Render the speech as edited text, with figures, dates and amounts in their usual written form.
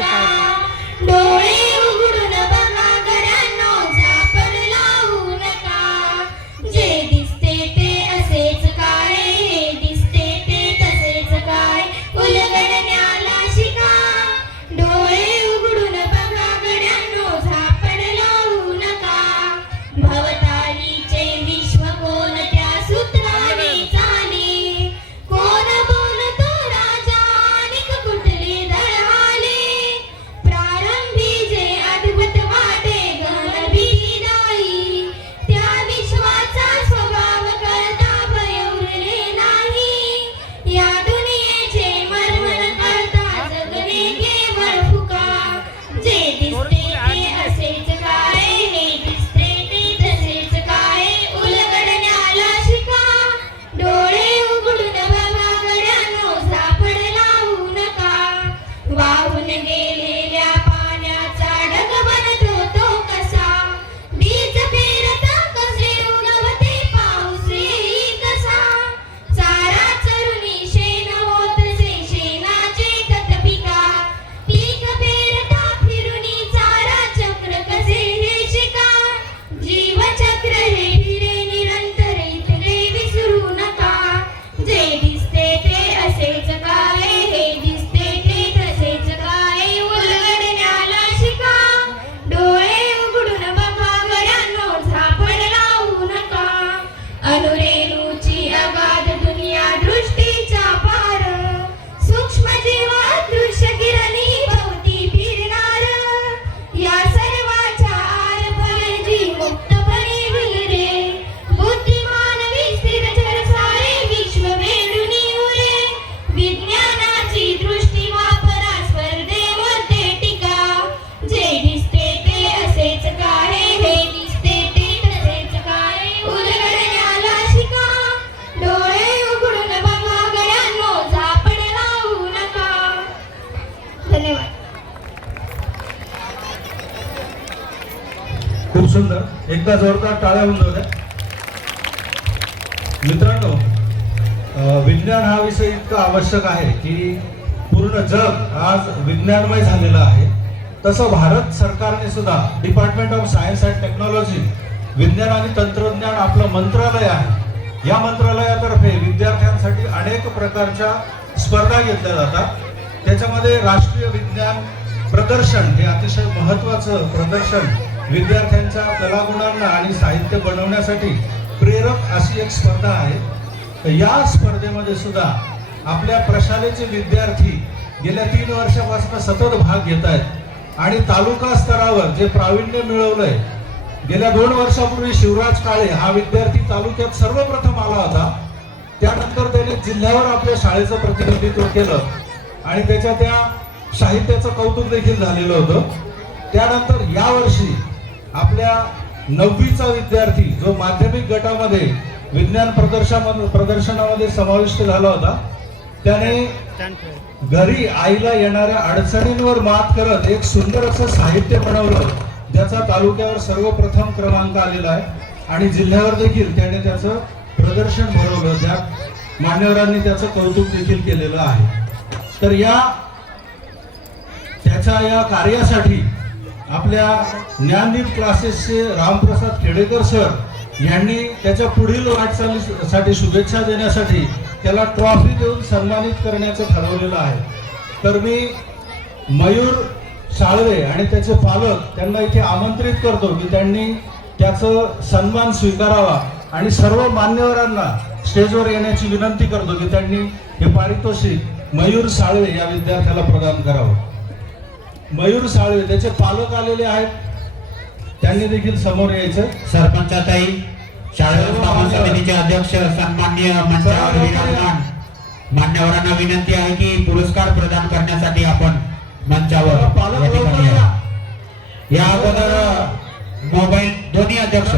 नका, डोळे उघडून बघा गड्यांनो, झापड लावू नका. जे दिसते ते असेच काय, हे दिसते ते तसेच काय, उलगडण्याला शिका. डोळे उघडून बघा गड्यांनो, झापड लावू नका. भवतालीचे विश्व कोणत्या सूत्राने चाले, कोण बोलतो राजा अनेक कुठले दळाले. प्रारंभी जे अद्भुत वाटे गहन भीतीदायी, त्या विश्वाचा स्वभाव कळता भय उरले नाही. या दुनियेचे मर्मण कळता जगणे केवळ फुका. जे दिसते ते असेच काय, हे दिसते ते तसेच काय, उलगडण्याला शिका. डोळे उघडून बघा गड्यांनो, झापड लावू नका. वाहून गेलेल्या पाण्याचा ढग बनतो तो कसा, बीज पेरता कसे उगवते पाऊस येई कसा. चारा चरुणी शेण होतसे शेणाचे खत पिका, पीक पेरता फिरुनी चारा चक्र कसे हे शिका. जीवचक्र हे फिरे निरंतर इथले विसरू नका. जे दिसते ते असेच काय, हे दिसते ते तसेच काय, उलगडण्याला शिका. डोळे उघडून बघा गड्यांनो, झापड लावू नका. अनुरेणूची अगाध दुनिया दृष्टीच्या पार, सूक्ष्म जीवात दृश्य किरणी भोवती फिरणार. या सर्वाच्या आरपार जी मुक्तपणे विहरे, बुद्धिमान विस्तीर जर सारे विश्व वेढूनी उरे. विज्ञानाची दृष्टी वापरा स्पर्धेमध्ये टिका. जे दिसते ते असेच काय, हे दिसते ते तसेच काय, उलगडण्याला शिका. डोळे उघडून बघा गड्यांनो, झापड लावू नका. धन्यवाद. खूप सुंदर, एकदा जोरदार टाळ्या होऊन जाऊ द्या. मित्रांनो, विज्ञान हा विषय इतका आवश्यक आहे की पूर्ण जग आज विज्ञानमय झालेलं आहे. तसं भारत सरकारने सुद्धा department of science and technology, विज्ञान आणि तंत्रज्ञान आपलं मंत्रालय आहे. या मंत्रालयातर्फे विद्यार्थ्यांसाठी अनेक प्रकारच्या स्पर्धा घेतल्या जातात. त्याच्यामध्ये राष्ट्रीय विज्ञान प्रदर्शन हे अतिशय महत्त्वाचं प्रदर्शन विद्यार्थ्यांच्या कलागुणांना आणि साहित्य बनवण्यासाठी प्रेरक अशी एक स्पर्धा आहे. तर या स्पर्धेमध्ये सुद्धा आपल्या प्रशालेचे विद्यार्थी गेल्या 3 वर्षापासून सतत भाग घेत आहेत आणि तालुका स्तरावर जे प्रावीण्य मिळवलंय, गेल्या 2 वर्षापूर्वी शिवराज काळे हा विद्यार्थी तालुक्यात सर्वप्रथम आला होता. त्यानंतर त्याने जिल्ह्यावर आपल्या शाळेचं प्रतिनिधित्व केलं आणि त्याच्या त्या साहित्याचं कौतुक देखील झालेलं होतं. त्यानंतर यावर्षी आपल्या 9वीचा विद्यार्थी जो माध्यमिक गटामध्ये विज्ञान प्रदर्शनामध्ये समाविष्ट झाला होता, त्याने घरी आईला येणाऱ्या अडचणींवर मात करत एक सुंदर असं साहित्य बनवलं, ज्याचा तालुक्यावर सर्वप्रथम क्रमांक आलेला आहे आणि जिल्ह्यावर देखील त्याने त्याचं प्रदर्शन भरवलं, ज्या मान्यवरांनी त्याचं कौतुक देखील केलेलं आहे. तर त्याच्या या कार्यासाठी आपल्या ज्ञानदीप क्लासेसचे रामप्रसाद खेडेकर सर यांनी त्याच्या पुढील वाटचालीसाठी शुभेच्छा देण्यासाठी त्याला ट्रॉफी देऊन सन्मानित करण्याचं ठरवलेलं आहे. तर मी मयूर साळवे आणि त्याचे पालक त्यांना इथे आमंत्रित करतो की त्यांनी त्याचं सन्मान स्वीकारावा आणि सर्व मान्यवरांना स्टेजवर येण्याची विनंती करतो की त्यांनी हे पारितोषिक मयूर साळवे या विद्यार्थ्याला प्रदान करावं. मयूर साळवे, त्याचे पालक आलेले आहेत, त्यांनी देखील समोर यायचं. सरपंचाताई, शाळा व्यवस्थापन समितीचे अध्यक्ष, सन्माननीय मंचावर विराजमान मान्यवरांना विनंती आहे की पुरस्कार प्रदान करण्यासाठी आपण मंचावर या अगोदर मोबाईल दोन्ही अध्यक्ष